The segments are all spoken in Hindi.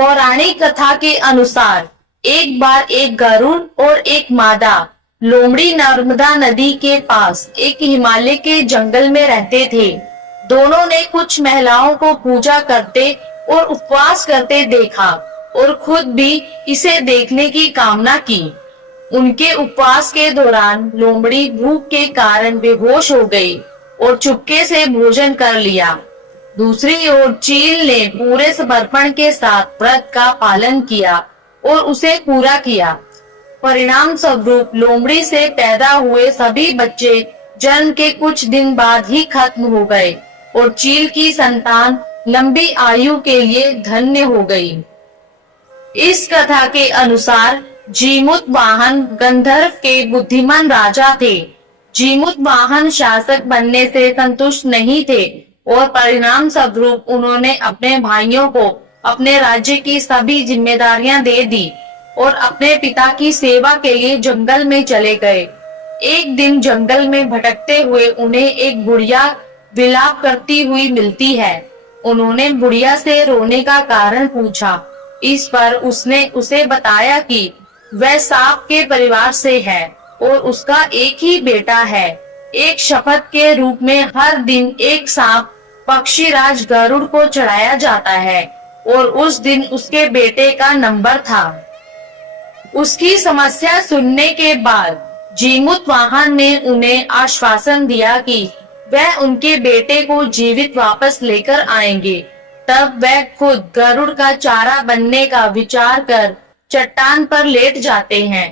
पौराणिक कथा के अनुसार एक बार एक गरुड़ और एक मादा लोमड़ी नर्मदा नदी के पास एक हिमालय के जंगल में रहते थे। दोनों ने कुछ महिलाओं को पूजा करते और उपवास करते देखा और खुद भी इसे देखने की कामना की। उनके उपवास के दौरान लोमड़ी भूख के कारण बेहोश हो गई और चुपके से भोजन कर लिया। दूसरी ओर चील ने पूरे समर्पण के साथ व्रत का पालन किया और उसे पूरा किया। परिणाम स्वरूप लोमड़ी से पैदा हुए सभी बच्चे जन्म के कुछ दिन बाद ही खत्म हो गए और चील की संतान लंबी आयु के लिए धन्य हो गई। इस कथा के अनुसार जीमूत वाहन गंधर्व के बुद्धिमान राजा थे। जीमूत वाहन शासक बनने से संतुष्ट नहीं थे और परिणाम स्वरूप उन्होंने अपने भाइयों को अपने राज्य की सभी जिम्मेदारियां दे दी और अपने पिता की सेवा के लिए जंगल में चले गए। एक दिन जंगल में भटकते हुए उन्हें एक बुढ़िया विलाप करती हुई मिलती है। उन्होंने बुढ़िया से रोने का कारण पूछा। इस पर उसने उसे बताया कि वह सांप के परिवार से है और उसका एक ही बेटा है। एक शपथ के रूप में हर दिन एक सांप पक्षीराज गरुड़ को चढ़ाया जाता है और उस दिन उसके बेटे का नंबर था। उसकी समस्या सुनने के बाद जीमूत वाहन ने उन्हें आश्वासन दिया कि वह उनके बेटे को जीवित वापस लेकर आएंगे। तब वह खुद गरुड़ का चारा बनने का विचार कर चट्टान पर लेट जाते हैं।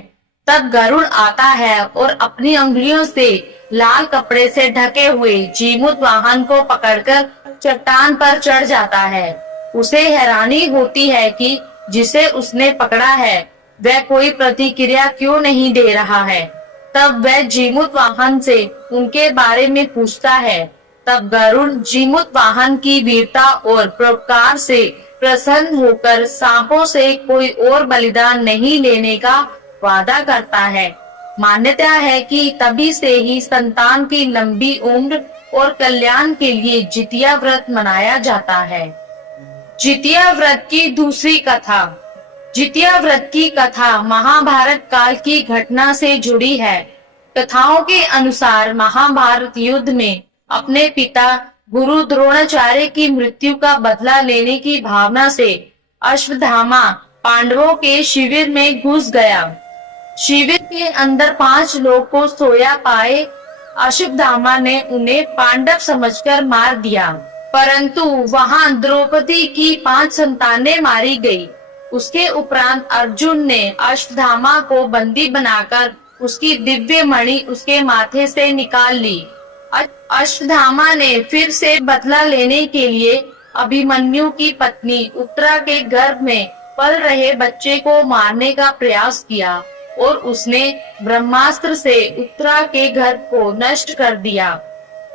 तब गरुड़ आता है और अपनी उंगलियों से लाल कपड़े से ढके हुए जीमूत वाहन को पकड़कर चट्टान पर चढ़ जाता है। उसे हैरानी होती है कि जिसे उसने पकड़ा है वह कोई प्रतिक्रिया क्यों नहीं दे रहा है। तब वह जीमूत वाहन से उनके बारे में पूछता है। तब गरुड़ जीमूत वाहन की वीरता और परोपकार से प्रसन्न होकर सांपों से कोई और बलिदान नहीं लेने का वादा करता है। मान्यता है कि तभी से ही संतान की लंबी उम्र और कल्याण के लिए जितिया व्रत मनाया जाता है। जितिया व्रत की दूसरी कथा। जितिया व्रत की कथा महाभारत काल की घटना से जुड़ी है। कथाओं के अनुसार महाभारत युद्ध में अपने पिता गुरु द्रोणाचार्य की मृत्यु का बदला लेने की भावना से अश्वत्थामा पांडवों के शिविर में घुस गया। शिविर के अंदर 5 लोग को सोया पाए अश्वत्थामा ने उन्हें पांडव समझकर मार दिया, परंतु वहां द्रौपदी की 5 संतानें मारी गई। उसके उपरांत अर्जुन ने अश्वत्थामा को बंदी बनाकर उसकी दिव्य मणि उसके माथे से निकाल ली। अश्वत्थामा ने फिर से बदला लेने के लिए अभिमन्यु की पत्नी उत्तरा के गर्भ में पल रहे बच्चे को मारने का प्रयास किया और उसने ब्रह्मास्त्र से उत्तरा के गर्भ को नष्ट कर दिया।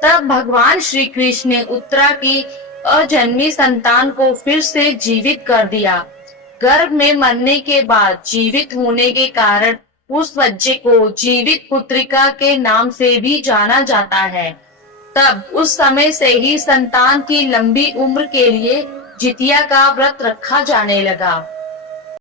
तब भगवान श्री कृष्ण ने उत्तरा की अजन्मी संतान को फिर से जीवित कर दिया। गर्भ में मरने के बाद जीवित होने के कारण उस बच्चे को जीवित पुत्रिका के नाम से भी जाना जाता है। तब उस समय से ही संतान की लंबी उम्र के लिए जितिया का व्रत रखा जाने लगा।